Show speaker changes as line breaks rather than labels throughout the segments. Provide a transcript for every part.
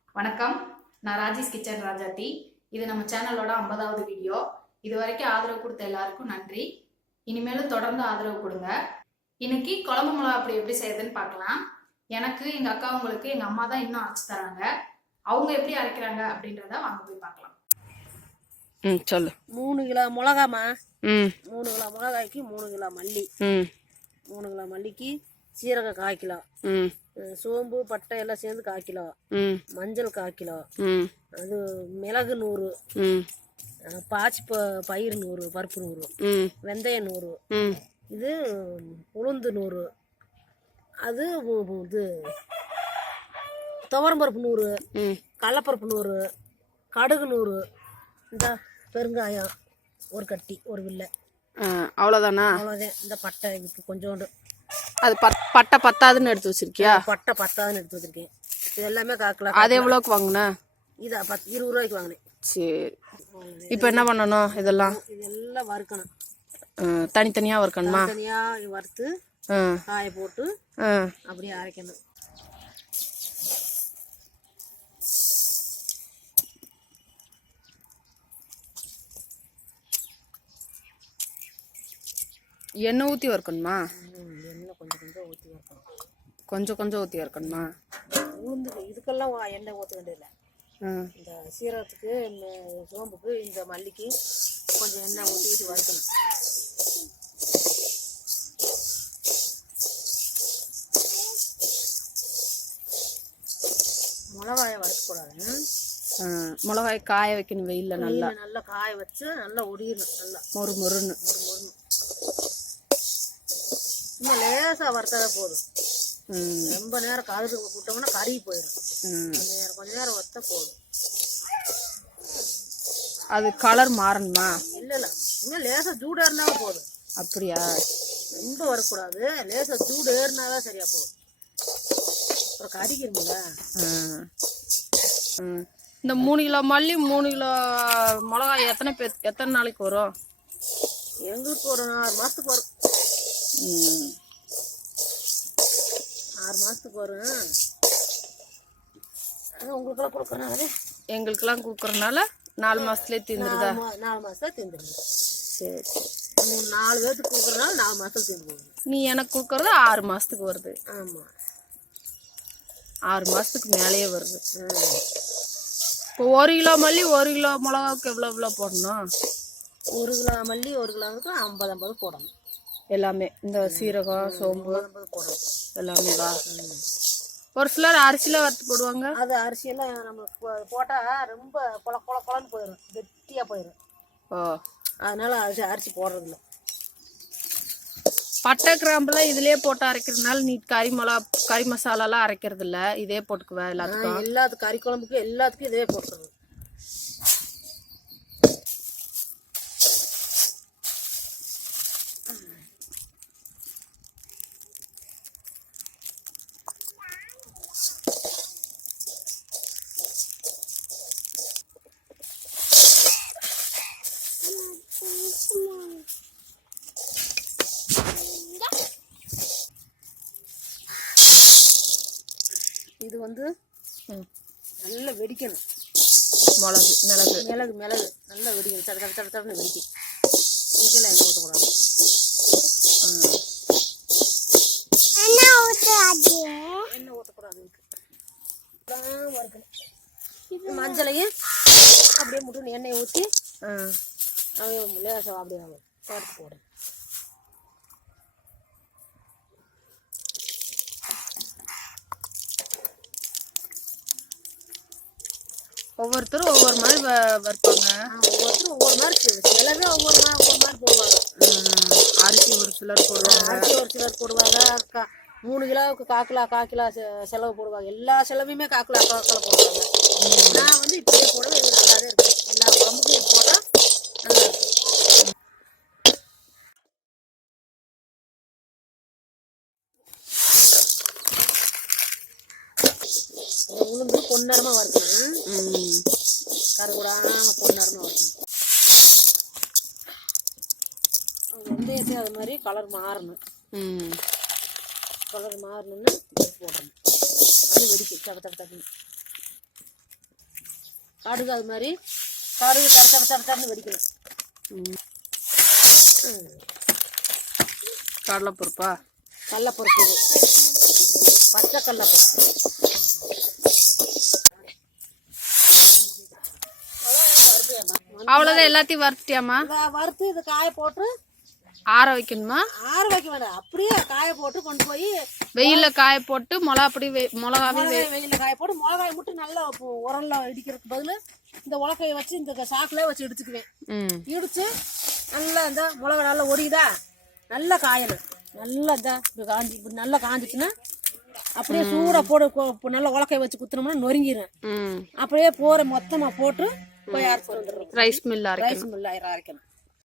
வணக்கம். நான் ராஜேஷ் கிச்சன் ராஜாத்தி. இது நம்ம சேனலோட 50வது வீடியோ. இது வரைக்கும் ஆதரவு கொடுத்த எல்லாருக்கும் நன்றி. இனிமேலும் தொடர்ந்து ஆதரவு கொடுங்க. இன்னைக்கு குழம்பு மிளகா அப்படி எப்படி செய்யுதுன்னு பார்க்கலாம். எனக்கு எங்க அக்காவங்களுக்கு எங்க அம்மா தான் இன்னும் அரைச்சு தராங்க. அவங்க எப்படி அரைக்கிறாங்க அப்படின்றத வாங்க போய் பார்க்கலாம்.
சொல்லு.
3 கிலோ மிளகாமா.
3
கிலோ மிளகாய்க்கு 3 கிலோ மல்லி. 3 கிலோ மல்லிக்கு சீரகம் 1/4 கிலோ, சோம்பு பட்டை எல்லாம் சேர்ந்து 1/4 கிலோ, மஞ்சள் 1/4 கிலோ, அது மிளகு 100, பாச்சி பயிர் 100, பருப்பு 100, வெந்தயம் 100, இது உளுந்து 100, அது இது துவரம்பருப்பு 100, கடலப்பருப்பு 100, கடுகு 100, இந்த பெருங்காயம் ஒரு கட்டி ஒரு வில்லை.
அவ்வளோதானா?
அவ்வளோதான். இந்த பட்டை இதுக்கு கொஞ்சோண்டு.
அது பட்டை பத்தாதுன்னு எடுத்து வச்சிருக்கியா?
பட்டை பத்தாதுன்னு எடுத்து வச்சிருக்கேன். இது எல்லாமே 1/4 கிலோ.
அது எவ்வளோக்கு வாங்கின?
இதா 20 ரூபாய்க்கு வாங்கினேன்.
சரி, இப்போ என்ன பண்ணணும்? இதெல்லாம்
வறுக்கணும்.
தனித்தனியாக வறுக்கணுமா?
தனியாக வறுத்து காய போட்டு அப்படியே அரைக்கணும்.
எண்ணெய் ஊற்றி வறுக்கணுமா?
எண்ணெய் கொஞ்சம் கொஞ்சம் ஊற்றி வறுக்கணும்.
கொஞ்சம் ஊற்றி வறுக்கணுமா?
உளுந்து இதுக்கெல்லாம் எண்ணெய் ஊற்ற வேண்டியதில்லை. இந்த சீரகத்துக்கு, இந்த சோம்புக்கு, இந்த மல்லிக்கு கொஞ்சம் எண்ணெய் ஊற்றி வறுக்கணும். மிளகாயை வறுக்கக்கூடாது.
மிளகாய் காய வைக்கணும் வெயிலில். நல்லா
காய வச்சு நல்லா ஒடியணும். நல்லா
மொறுன்னு
இன்னும் லேசாக வறுத்தாதான் போதும். ரொம்ப நேரம் கழுது விட்டோம்னா கருகி போயிடும். கொஞ்ச நேரம் வறுத்தா போதும்.
அது கலர் மாறணுமா?
இல்லை, இன்னும் லேசாக சூடு ஏறினாவே போதும்.
அப்படியா?
ரொம்ப வரக்கூடாது. லேசாக சூடு ஏறினாதான் சரியா போதும். அப்புறம் கறிக்கிறீங்கள.
இந்த 3 கிலோ மல்லி 3 கிலோ மிளகாய் எத்தனை நாளைக்கு வரும்?
எங்களுக்கு ஒரு 6 மாதத்துக்கு வரும். 6 மாதத்துக்கு வரும். உங்களுக்கெல்லாம் கொடுக்கறனால,
எங்களுக்கெல்லாம் கொடுக்குறதுனால 4 மாதத்துலேயே தீர்ந்துருதா?
4 மாதத்துல தீர்ந்துருது.
சரி,
4 பேருக்கு கொடுக்குறதுனால 4 மாதத்துல தீர்ந்துருது.
நீ எனக்கு கொடுக்குறது 6 மாதத்துக்கு வருது.
ஆமாம்,
6 மாதத்துக்கு மேலேயே வருது. இப்போ 1 கிலோ மல்லி 1 கிலோ மிளகாவுக்கு எவ்வளோ போடணும்?
1 கிலோ மல்லி 1 கிலோவுக்கு 50 போடணும்.
எல்லாமே இந்த சீரகம் சோம்பு
50 போடணும்
எல்லாமே வா. ஒரு சிலர் அரிசியில் வறுத்து போடுவாங்க.
அது அரிசியெல்லாம் நம்மளுக்கு போட்டால் ரொம்ப கொலன்னு போயிடும், கெட்டியாக போயிடும். அதனால அரிசி போடுறதில்ல.
பட்டை கிராம்புலாம் இதுலயே போட்டு அரைக்கிறதுனால நீ கறி மசாலாலாம் அரைக்கிறது இல்ல, இதே போட்டுக்குவேன் எல்லாத்துக்கும்.
கறி குழம்புக்கு எல்லாத்துக்கும் இதே போட்டுருது. இது வந்து நல்லா வெடிக்கணும். மிளகு நல்லா வெடிக்கணும். தடன்னு வெடிக்கும். இதுக்கெல்லாம் எண்ணெய் ஊற்றக்கூடாது. எண்ணெய் ஊற்றக்கூடாது. இதுக்கு வறுக்கணும். மஞ்சளையும் அப்படியே முட்டு எண்ணெயை ஊற்றி அப்படியே லேசாக அப்படியே வறுத்து போடும்.
ஒவ்வொருத்தரும் ஒவ்வொரு மாதிரி வறுப்பாங்க.
ஒவ்வொருத்தரும் ஒவ்வொரு மாதிரி, சிலவே ஒவ்வொரு மாதிரி போடுவாங்க.
அரிசி ஒரு சிலர்
போடுவாங்க. 3 கிலோவுக்கு 1/4 கிலோ செலவு போடுவாங்க. எல்லா செலவுமே 1/4 கிலோ போடுவாங்க. நான் வந்து இப்படியே போடுவேன். இது நல்லாவே இருக்கு. எல்லா குழம்புக்கும் இது போட்டால் நல்லா இருக்கும். உளுந்து பொன்னரமாக வறுக்கணும். கருகுடாமல் பொன்னரமாக வறுக்கணும். வெந்தயத்தை அது மாதிரி கலர் மாறணும். கலர் மாறணும்னா போடணும். அது வெடிக்கும். தக்க கடுகு அது மாதிரி கடுகு தரத்தரன்னு வெடிக்கணும்.
கடலைப்பருப்பா?
கடலைப்பருப்பு, பச்சை கடலைப்பருப்பு.
அவ்வளோதான், எல்லாத்தையும் வறுத்தியாம்மா?
வறுத்து இது காய போட்டு
ஆற வைக்கணுமா?
ஆற வைக்க வேண்டாம், அப்படியே காய போட்டு கொண்டு போய்
வெயில்ல காய போட்டு மிளகாவே
வெயில காய போட்டு மிளகாய் மட்டும் நல்லா உரல்ல இடிக்கிறதுக்கு பதில் இந்த உலக்கையை வச்சு இந்த சாக்குல வச்சு இடிச்சுக்குவேன். இடிச்சு நல்லா இந்த மிளகா நல்லா ஒடியுதா, நல்லா காயணும். நல்லா இந்த காஞ்சி இப்படி நல்லா காஞ்சிச்சுன்னா அப்படியே சூடா போட்டு நல்லா உலக்கையை வச்சு குத்துனோம்னா நொறுங்கிடும். அப்படியே போற மொத்தமா போட்டு போய் அரைச்சிட்டு வந்துடுறோம்.
ரைஸ் மில்ல
அரைக்கணும்.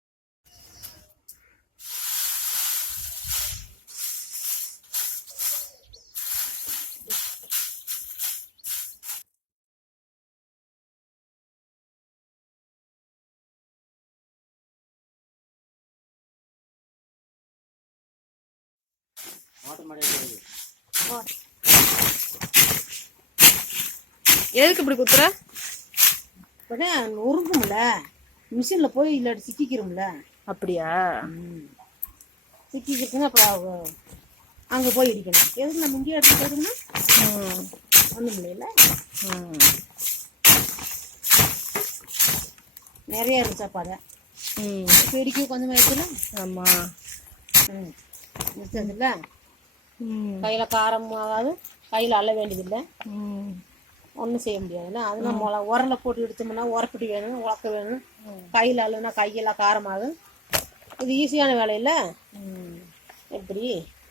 எதுக்கு இப்படி குத்துற?
நொறுங்கும்ல, மிஷின்ல போய் இல்லாட்டி சிக்கிக்கிறோம்ல.
அப்படியா?
சிக்கிக்கிறதுன்னா அப்புறம் அங்க போய் இடிக்கணும். எதுக்கு நம்ம இங்கேயே எடுத்து போயிடும்னா ஒண்ணும் இல்லையில. நிறைய இருக்கு சாப்பாடு. இடிக்க கொஞ்சமா இருக்குல்ல.
ஆமா.
இல்ல கையில காரம் ஆகாது, கையில அள்ள வேண்டியதில்லை, ஒன்றும் செய்ய முடியாதுல்ல. அதனால உரல போட்டு எடுத்தோம்னா உரப்பிட்டு வேணும், உலக்க வேணும். கையில் அள்ளுனா கையெல்லாம் காரமாகும். இது ஈஸியான வேலை இல்லை. எப்படி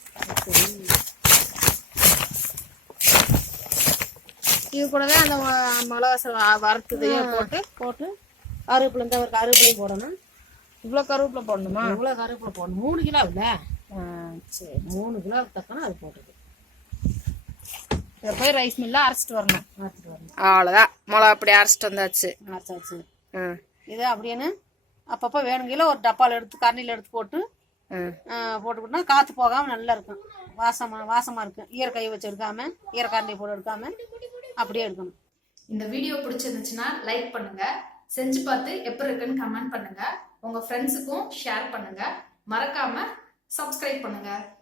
இது கூடவே அந்த மிளகா வறுத்ததையும்
போட்டு கருவேப்பிலை இருந்தால் ஒரு கருவேப்பிலையும் போடணும்.
இவ்வளோ கருவேப்பிலை போடணுமா?
இவ்வளோ கருவேப்பிலை போடணும். 3 கிலோ இல்லை.
சரி,
3 கிலோ தக்கனா அது போட்டுது.
இதை போய் ரைஸ் மில்ல அரைச்சிட்டு வரணும்.
வரணும்.
அவ்வளோதான், மிளகா அப்படி அரைச்சிட்டு வந்தாச்சு.
அரைச்சாச்சு. இது அப்படின்னு அப்பப்போ வேணுங்கில ஒரு டப்பாவில் எடுத்து கரண்டியில் எடுத்து போட்டு போட்டுக்கிட்டா காற்று போகாமல் நல்லா இருக்கும். வாசமாக இருக்கும். ஈரக்கையை வச்சு எடுக்காம, ஈரக்கரண்டியை போட்டு எடுக்காம அப்படியே எடுக்கணும்.
இந்த வீடியோ பிடிச்சிருந்துச்சுன்னா லைக் பண்ணுங்க, செஞ்சு பார்த்து எப்படி இருக்குன்னு கமெண்ட் பண்ணுங்க, உங்க ஃப்ரெண்ட்ஸுக்கும் ஷேர் பண்ணுங்க, மறக்காம சப்ஸ்கிரைப் பண்ணுங்க.